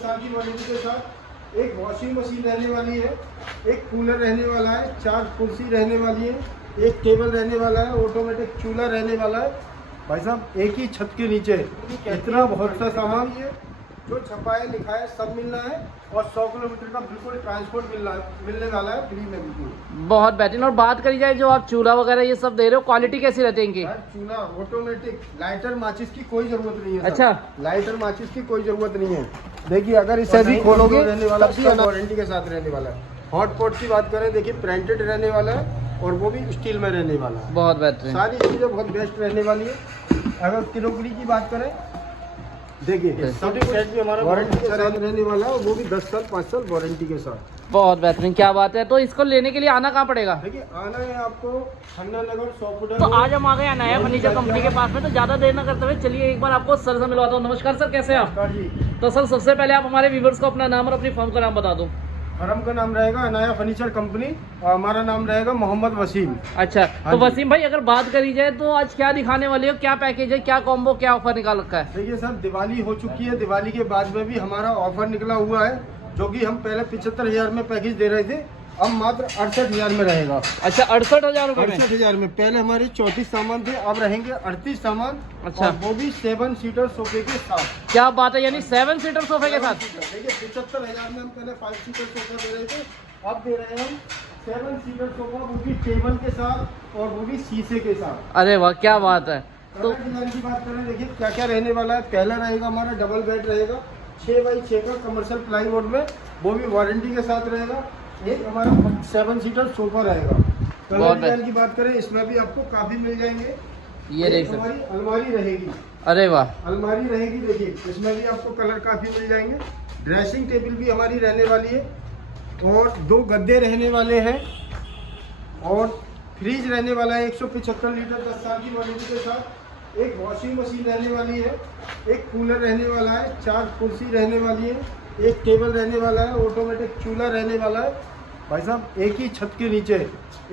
साल की वारंटी के साथ। एक वॉशिंग मशीन रहने वाली है, एक कूलर रहने वाला है, 4 कुर्सी रहने वाली है, एक टेबल रहने वाला है, ऑटोमेटिक चूल्हा रहने वाला है। भाई साहब एक ही छत के नीचे इतना बहुत सा सामान है, जो छपा है लिखा है सब मिलना है, और 100 किलोमीटर का बिल्कुल ट्रांसपोर्ट मिलने वाला है फ्री में बिल्कुल। बहुत बेहतरीन। और बात करी जाए जो आप चूल्हा वगैरह ये सब दे रहे हो, क्वालिटी कैसी रहती है इनकी? चूल्हा ऑटोमेटिक, लाइटर माचिस की कोई जरूरत नहीं है। अच्छा, लाइटर माचिस की कोई जरूरत नहीं है। देखिए अगर इसे भी खोलोगे रहने वाला वारंटी के साथ रहने वाला है। हॉट पॉट की बात करें, देखिए प्रिंटेड रहने वाला है, और वो भी स्टील में रहने वाला है। बहुत बेहतरीन, सारी चीजें बहुत बेस्ट रहने वाली है। अगर क्रोकरी की बात करें, देखिए सेट भी हमारा वारंटी के साथ रहने वाला है, वो भी 10 साल 5 साल वारंटी के साथ। बहुत बेहतरीन, क्या बात है। तो इसको लेने के लिए आना कहाँ पड़ेगा? देखिए आना है आपको खन्ना नगर 100 फुट। तो आज हम आ गए अनाया फर्नीचर कंपनी के पास में, तो ज्यादा देर न करते हुए चलिए एक बार आपको सर से मिलवाता हूँ। नमस्कार सर, कैसे हैं आप? जी। तो सर सबसे पहले आप हमारे व्यूवर्स को अपना नाम और अपनी फर्म का नाम बता दो। फर्म का नाम रहेगा अनाया फर्नीचर कंपनी, और हमारा नाम रहेगा मोहम्मद वसीम। अच्छा, हाँ तो जी। वसीम भाई अगर बात करी जाए तो आज क्या दिखाने वाले हो, क्या पैकेज है, क्या कॉम्बो, क्या ऑफर निकाल रखा है? देखिए सर, दिवाली हो चुकी है, दिवाली के बाद में भी हमारा ऑफर निकला हुआ है, जो कि हम पहले 75,000 में पैकेज दे रहे थे, अब मात्र 68,000 में रहेगा। अच्छा, 68,000 रुपए में? 68,000 में। पहले हमारे 34 सामान थे, अब रहेंगे 38 सामान। अच्छा, और वो भी 7 सीटर सोफे के साथ। क्या बात है, यानी 7 सीटर सोफे के साथ? देखिए 75,000 में हम पहले 5 सीटर सोफा दे रहे थे, अब दे रहे हैं हम 7 सीटर सोफा, वो भी टेबल के साथ, और वो भी शीशे के साथ। अरे वाह, क्या बात है। तो डिजाइन की बात करें, देखिए क्या क्या रहने वाला है। पहला रहेगा हमारा डबल बेड रहेगा 6x6 का कमर्शियल प्लाईवुड में, वो भी वारंटी के साथ रहेगा। एक हमारा 7 सीटर सोफा रहेगा। कलर डिजाइन की बात करें, इसमें भी आपको काफी मिल जाएंगे। ये देख सकते, हमारी अलमारी रहेगी। अरे वाह, अलमारी रहेगी, देखिए इसमें भी आपको कलर काफी मिल जाएंगे। ड्रेसिंग टेबल भी हमारी रहने वाली है, और 2 गद्दे रहने वाले हैं, और फ्रिज रहने वाला है 175 लीटर 10 साल की वारंटी के साथ। एक वॉशिंग मशीन रहने वाली है, एक कूलर रहने वाला है, 4 कुर्सी रहने वाली है, एक टेबल रहने वाला है, ऑटोमेटिक चूल्हा रहने वाला है। भाई साहब एक ही छत के नीचे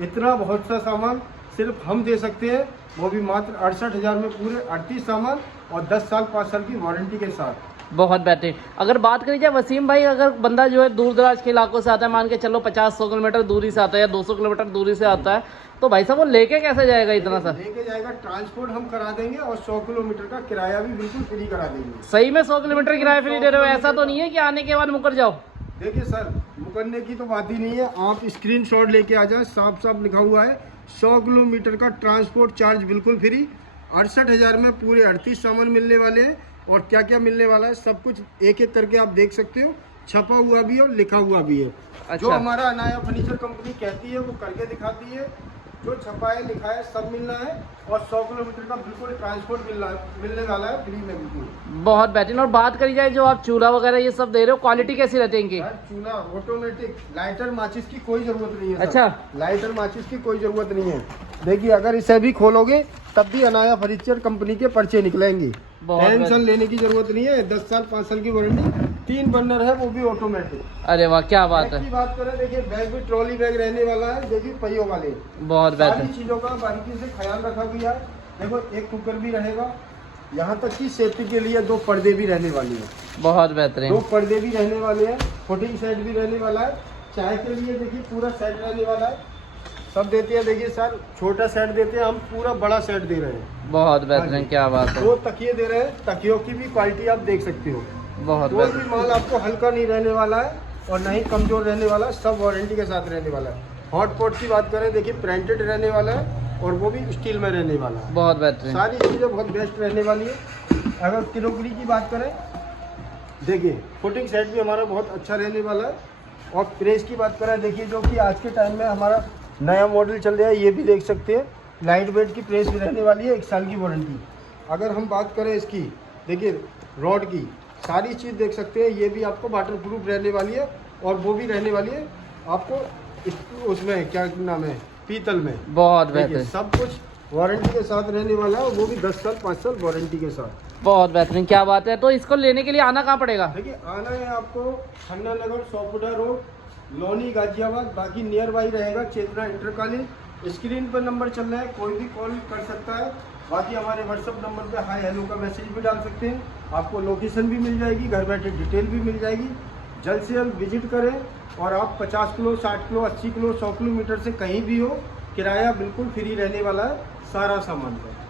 इतना बहुत सा सामान सिर्फ हम दे सकते हैं, वो भी मात्र 68,000 में पूरे 38 सामान, और 10 साल 5 साल की वारंटी के साथ। बहुत बेहतरीन। अगर बात करी जाए वसीम भाई, अगर बंदा जो है दूर दराज के इलाकों से आता है, मान के चलो 50-100 किलोमीटर दूरी से आता है या 200 किलोमीटर दूरी से आता है, तो भाई साहब वो लेके कैसे जाएगा इतना सा? लेके जाएगा, ट्रांसपोर्ट हम करा देंगे, और 100 किलोमीटर का किराया भी बिल्कुल फ्री करा देंगे। सही में 100 किलोमीटर किराया फ्री दे रहे हो? ऐसा तो नहीं है कि आने के बाद मुकर जाओ? देखिए सर, मुकरने की तो बात ही नहीं है। आप स्क्रीनशॉट लेके आ जाए, साफ साफ लिखा हुआ है 100 किलोमीटर का ट्रांसपोर्ट चार्ज बिल्कुल फ्री। 68,000 में पूरे 38 सामान मिलने वाले हैं, और क्या क्या मिलने वाला है सब कुछ एक एक करके आप देख सकते हो। छपा हुआ भी है और लिखा हुआ भी है। अच्छा। जो हमारा अनाया फर्नीचर कंपनी कहती है वो करके दिखाती है। जो छपा है लिखा है सब मिलना है, और 100 किलोमीटर का बिल्कुल ट्रांसपोर्ट मिलने वाला है फ्री में बिल्कुल। बहुत बेहतरीन। और बात करी जाए जो आप चूल्हा वगैरह ये सब दे रहे हो, क्वालिटी कैसी रहती है इनकी? चूल्हा ऑटोमेटिक, लाइटर माचिस की कोई जरूरत नहीं है। अच्छा, लाइटर माचिस की कोई जरूरत नहीं है। देखिए अगर इसे भी खोलोगे तब भी अनाया फर्नीचर कंपनी के पर्चे निकलेंगे। टेंशन लेने की जरूरत नहीं है। 10 साल 5 साल की वारंटी, 3 बर्नर है, वो भी ऑटोमेटिक। अरे वाह, क्या बात है। की बात करें, देखिए बैग भी ट्रॉली बैग रहने वाला है, देखिए पहियों वाले। बहुत बेहतर। सारी चीजों का बारीकी से ख्याल रखा गया है। देखो एक कुकर भी रहेगा, यहाँ तक कि सेफ्टी के लिए 2 पर्दे भी रहने वाली है। बहुत बेहतरीन। 2 पर्दे भी रहने वाले हैं, फुटिंग सेट भी रहने वाला है। चाय के लिए देखिए पूरा सेट रहने वाला है, सब देते हैं। देखिए सर, छोटा सेट देते हैं, हम पूरा बड़ा सेट दे रहे हैं। बहुत बेहतरीन, क्या बात है। 2 तकिए दे रहे हैं, तकियों की भी क्वालिटी आप देख सकते हो। बहुत कोई भी माल आपको हल्का नहीं रहने वाला है, और नहीं कमजोर रहने वाला है, सब वारंटी के साथ रहने वाला है। हॉट पॉट की बात करें, देखिए प्रिंटेड रहने वाला है, और वो भी स्टील में रहने वाला है। बहुत बेहतरीन। सारी चीज़ें बहुत बेस्ट रहने वाली है। अगर क्रोकरी की बात करें, देखिए फुटिंग सेट भी हमारा बहुत अच्छा रहने वाला है। और प्रेस की बात करें, देखिए जो कि आज के टाइम में हमारा नया मॉडल चल रहा है, ये भी देख सकते हैं। लाइट वेट की प्रेस भी रहने वाली है, 1 साल की वारंटी। अगर हम बात करें इसकी, देखिए रॉड की सारी चीज़ देख सकते हैं, ये भी आपको वाटर प्रूफ रहने वाली है, और वो भी रहने वाली है आपको उसमें क्या नाम है, पीतल में। बहुत बेहतरीन, सब कुछ वारंटी के साथ रहने वाला है, वो भी 10 साल 5 साल वारंटी के साथ। बहुत बेहतरीन, क्या बात है। तो इसको लेने के लिए आना कहाँ पड़ेगा? देखिए आना है आपको खन्ना नगर 100 फुटा रोड, लोनी गाजियाबाद। बाकी नियर बाई रहेगा चेतना इंटर कॉलेज। स्क्रीन पर नंबर चल रहा है, कोई भी कॉल कर सकता है। बाकी हमारे व्हाट्सअप नंबर पे हाय हेलो का मैसेज भी डाल सकते हैं, आपको लोकेशन भी मिल जाएगी, घर बैठे डिटेल भी मिल जाएगी। जल्द से जल्द विजिट करें और आप 50 किलो 60 किलो 80 किलो 100 किलोमीटर से कहीं भी हो, किराया बिल्कुल फ्री रहने वाला है सारा सामान का।